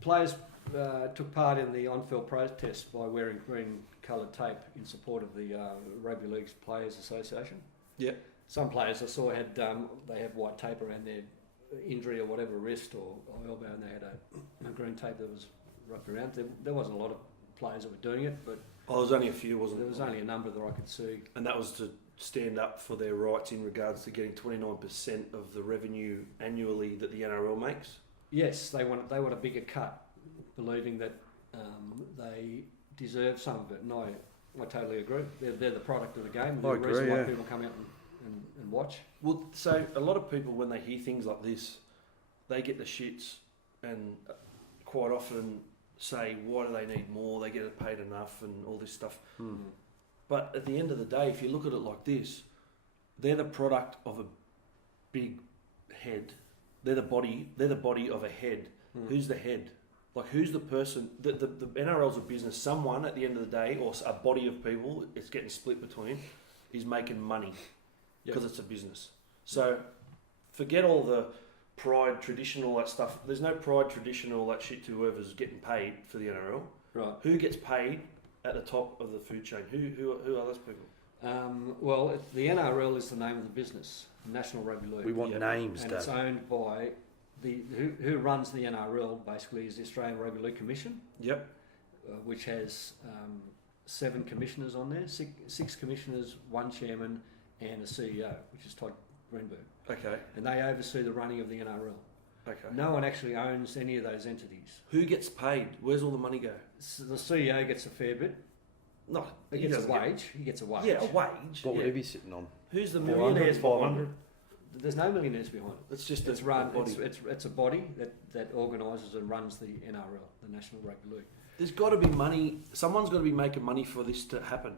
Players took part in the on-field protest by wearing green coloured tape in support of the Rugby League Players Association. Yeah. Some players I saw had they had white tape around their injury or whatever, wrist or elbow, and they had a green tape that was wrapped around. There wasn't a lot of players that were doing it, but there was only a few, wasn't there it? was only a number that I could see. And that was to stand up for their rights in regards to getting 29% of the revenue annually that the NRL makes. Yes, they want a bigger cut, believing that they deserve some of it, and I totally agree. They're the product of the game. I The agree, reason why yeah. people come out and watch. Well, so a lot of people, when they hear things like this, they get the shits and quite often say, why do they need more? They get paid enough and all this stuff. But at the end of the day, if you look at it like this, they're the product of a big head. They're the body of a head. Who's the head? Like, who's the person? The NRL's a business. Someone at the end of the day, or a body of people, it's getting split between, is making money because it's a business. So forget all the pride, tradition, all that stuff. There's no pride, tradition, all that shit to whoever's getting paid for the NRL. Right. Who gets paid at the top of the food chain? Who are those people? The NRL is the name of the business, National Rugby League. We want names, and Dave. it's owned by who runs the NRL basically is the Australian Rugby League Commission. Yep. Which has 7 commissioners on there, six commissioners, 1 chairman, and a CEO, which is Todd Greenberg. Okay. And they oversee the running of the NRL. Okay. No one actually owns any of those entities. Who gets paid? Where's all the money go? So the CEO gets a fair bit. No, He gets a wage. He gets a wage. Yeah, a wage. What would he be sitting on? Who's the 400, millionaires 500? There's no millionaires behind it. It's just It's a run. body. It's a body that organises and runs the NRL, the National Rugby League. There's got to be money. Someone's got to be making money for this to happen.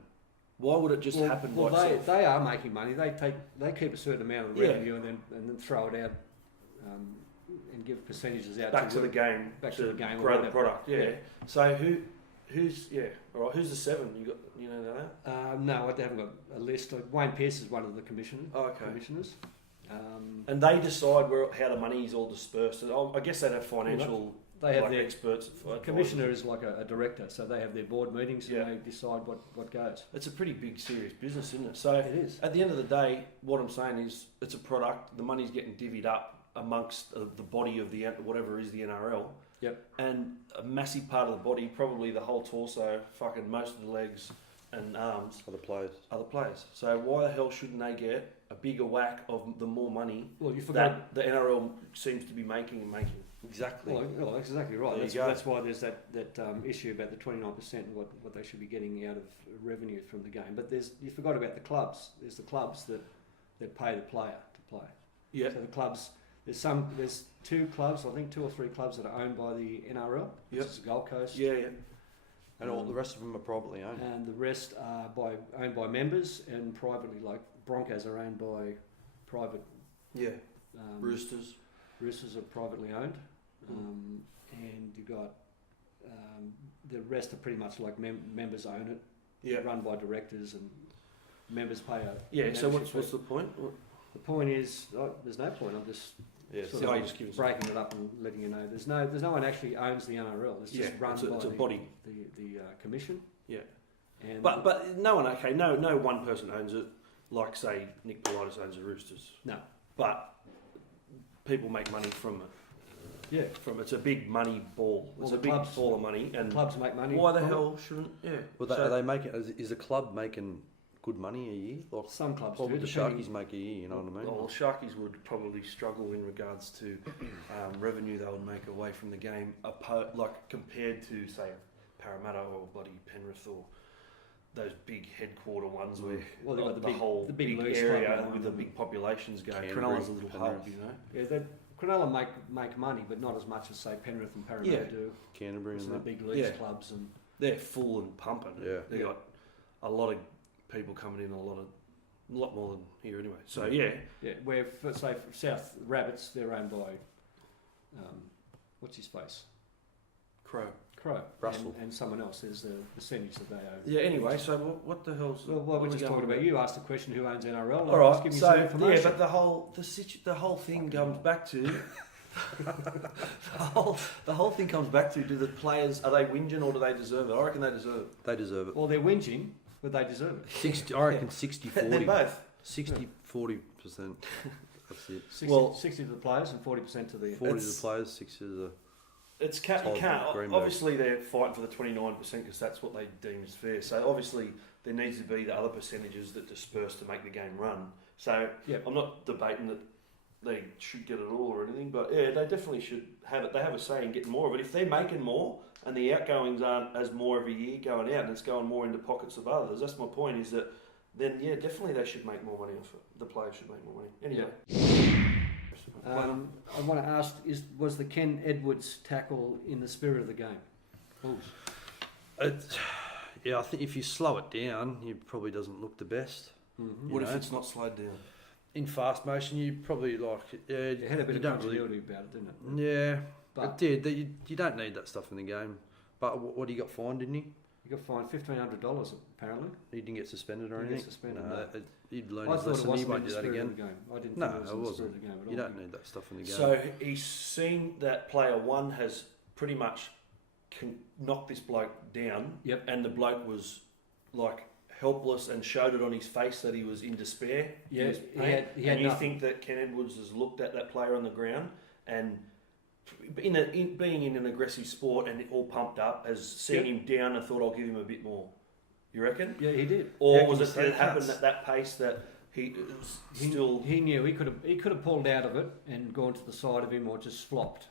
Why would it just happen by itself? They are making money. They keep a certain amount of revenue and then throw it out and give percentages out Back to the game. back to the game or Grow the whatever. product. Yeah. So who's all right? Who's the 7? You know that? No, I haven't got a list. Wayne Pearce is one of the commissioners. Oh, okay. Commissioners. And they decide how the money is all dispersed. And I guess they'd have financial. They have like their experts. The commissioner is like a director, so they have their board meetings Yeah. and they decide what goes. It's a pretty big, serious business, isn't it? So It is. at the end of the day, what I'm saying is it's a product. The money's getting divvied up amongst the body of the whatever is the NRL. Yep. And a massive part of the body, probably the whole torso, fucking most of the legs and arms, Other players. are the players. So why the hell shouldn't they get a bigger whack of the more money Well, you forgot. that the NRL seems to be making? Exactly. Well, that's exactly right. There That's, you go. that's why there's that issue about the 29% and what they should be getting out of revenue from the game. But you forgot about the clubs. There's the clubs that pay the player to play. Yeah. So the clubs, there's 2 clubs, I think 2 or 3 clubs that are owned by the NRL. Yep. This is Gold Coast. Yeah, yeah. And all the rest of them are privately owned. And the rest are owned by members and privately. Like Broncos are owned by private. Yeah. Roosters. Roosters are privately owned. Mm. And you got the rest are pretty much like members own it. Yeah. Run by directors and members pay a Yeah. So membership what's fee. the point? The point is there's no point. I'm just Yeah. sort So of you just give us breaking it up and letting you know there's no one actually owns the NRL. It's just run by it's a body. the commission. Yeah. And But no one. Okay. No one person owns it. Like say Nick Politis owns the Roosters. No. But people make money from it. Yeah. It's a big money ball. It's Well, a the big clubs- ball of money. And clubs make money. why the from it. hell shouldn't? Yeah. Well, So are they making? Is the club making good money a year? Like, Some clubs what do. would the depending- Sharkies make a year? You know what I mean? Well, Sharkies would probably struggle in regards to revenue they would make away from the game, like compared to say Parramatta or bloody Penrith or those big headquarter ones where Well, they've got the whole the big leagues area club with the behind big populations go. Canterbury, Cronulla's a little hub, Penrith. you know. Yeah, Cronulla make money, but not as much as say Penrith and Parramatta Yeah. do. Canterbury So and the that. big leagues Yeah. clubs and They're full and pumping. Yeah. They got a lot of people coming in, a lot more than here anyway. So yeah, where for, say for South Rabbits they're owned by what's his face Crow. Crow Russell. and someone else. There's a percentage that they own. Yeah. Anyway, so what the hell's? Well, what we're are we just going talking on about. You asked the question who owns NRL. All I was right, giving you so some yeah, information. but the whole thing comes back to The whole thing comes back to, do the players, are they whinging or do they deserve it? I reckon they deserve it. They deserve it. Well, they're whinging, but they deserve it. 60, I reckon 60, They're 40. both. 60, 40%. That's it. 60 to the players and 40% to the... 40 to the It's- players, 60 to the... You Todd can't. Greenberg. Obviously, they're fighting for the 29% because that's what they deem as fair. So obviously, there needs to be the other percentages that disperse to make the game run. So Yep. I'm not debating that they should get it all or anything, but yeah, they definitely should have it. They have a say in getting more of it. If they're making more and the outgoings aren't as more every year going out and it's going more into pockets of others, that's my point. Is that then yeah, definitely they should make more money off it. The players should make more money. Anyway. I want to ask, was the Ken Edwards tackle in the spirit of the game? Bulls. Yeah, I think if you slow it down, it probably doesn't look the best. Mm-hmm. What You if know? it's not slowed down? In fast motion, you probably It had a bit you of don't really- continuity about it, didn't it? Yeah, But it did. You don't need that stuff in the game. But what he got fined, didn't he? you got fined $1,500 apparently. He didn't get suspended or Didn't get anything. suspended, No, no. he'd learn I his thought it lesson. He wasn't in won't the do that spirit again. of the game. I didn't No, think it was it in the wasn't. spirit of the game at all. You don't need that stuff in the game. So he's seen that player one has pretty much knocked this bloke down. Yep. And the bloke was like helpless and showed it on his face that he was in despair. Yeah, was he pain. had And you nothing. think that Ken Edwards has looked at that player on the ground and being in an aggressive sport and all pumped up, has seen him down and thought, I'll give him a bit more. You reckon? Yeah, he did. Or How was can it you did say it happen cunts? at that pace that he was He, still... he knew he could have pulled out of it and gone to the side of him or just flopped,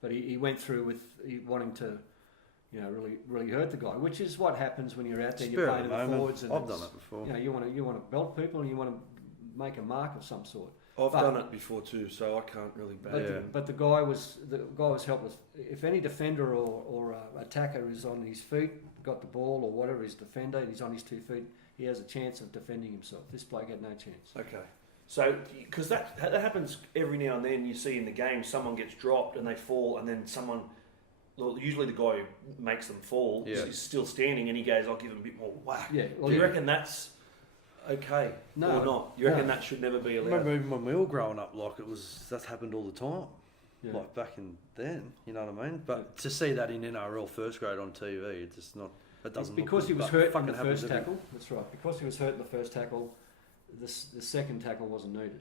but he went through with wanting to, really hurt the guy, which is what happens when you're out there. You're Spur playing of the the moment. forwards, and I've it's- done it before. You want to belt people and you want to make a mark of some sort. I've But- done it before too, so I can't really back But, it. but the guy was helpless. If any defender or attacker is on his feet, got the ball or whatever, his defender, and he's on his 2 feet, he has a chance of defending himself. This bloke had no chance. Okay. So, because that happens every now and then, you see in the game, someone gets dropped and they fall, and then someone, well, usually the guy who makes them fall Yeah. is still standing, and he goes, "I'll give him a bit more whack." Yeah. Well, Do you yeah. reckon that's okay No, or not? You reckon no. that should never be I allowed? remember even when we were growing up, like that happened all the time. Yeah. Like back in then, you know what I mean? But to see that in NRL first grade on TV, it's just not. It doesn't. look Because good, he was but hurt in fucking the happens first every- tackle. That's right. Because he was hurt in the first tackle, the second tackle wasn't needed.